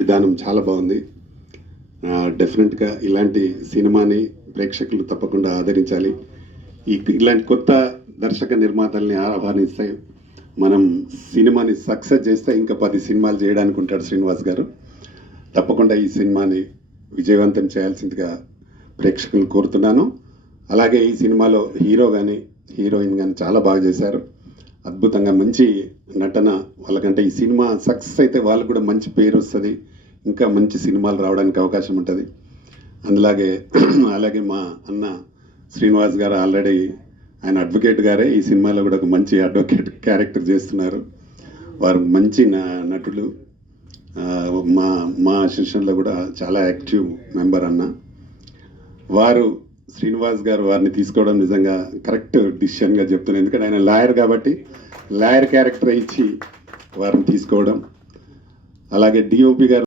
విధానం చాలా బాగుంది. డెఫినెట్గా ఇలాంటి సినిమాని ప్రేక్షకులు తప్పకుండా ఆదరించాలి. ఇలాంటి కొత్త దర్శక నిర్మాతల్ని ఆహ్వానిస్తే మనం సినిమాని సక్సెస్ చేస్తే ఇంకా 10 సినిమాలు చేయడానికి ఉంటాడు శ్రీనివాస్ గారు. తప్పకుండా ఈ సినిమాని విజయవంతం చేయాల్సిందిగా ప్రేక్షకులు కోరుతున్నాను. అలాగే ఈ సినిమాలో హీరో కానీ హీరోయిన్ కానీ చాలా బాగా చేశారు. అద్భుతంగా మంచి నటన వాళ్ళకంటే ఈ సినిమా సక్సెస్ అయితే వాళ్ళకు కూడా మంచి పేరు వస్తుంది, ఇంకా మంచి సినిమాలు రావడానికి అవకాశం ఉంటుంది. అలాగే మా అన్న శ్రీనివాస్ గారు ఆల్రెడీ ఆయన అడ్వకేట్ గారే ఈ సినిమాలో కూడా ఒక మంచి అడ్వకేట్ క్యారెక్టర్ చేస్తున్నారు. వారు మంచి నటులు. మా అసోసియేషన్లో కూడా చాలా యాక్టివ్ మెంబర్ అన్న. శ్రీనివాస్ గారు వారిని తీసుకోవడం నిజంగా కరెక్ట్ డిసిషన్గా చెప్తున్నాను. ఎందుకంటే ఆయన లాయర్ కాబట్టి లాయర్ క్యారెక్టర్ ఇచ్చి వారిని తీసుకోవడం. అలాగే డిఓపి గారు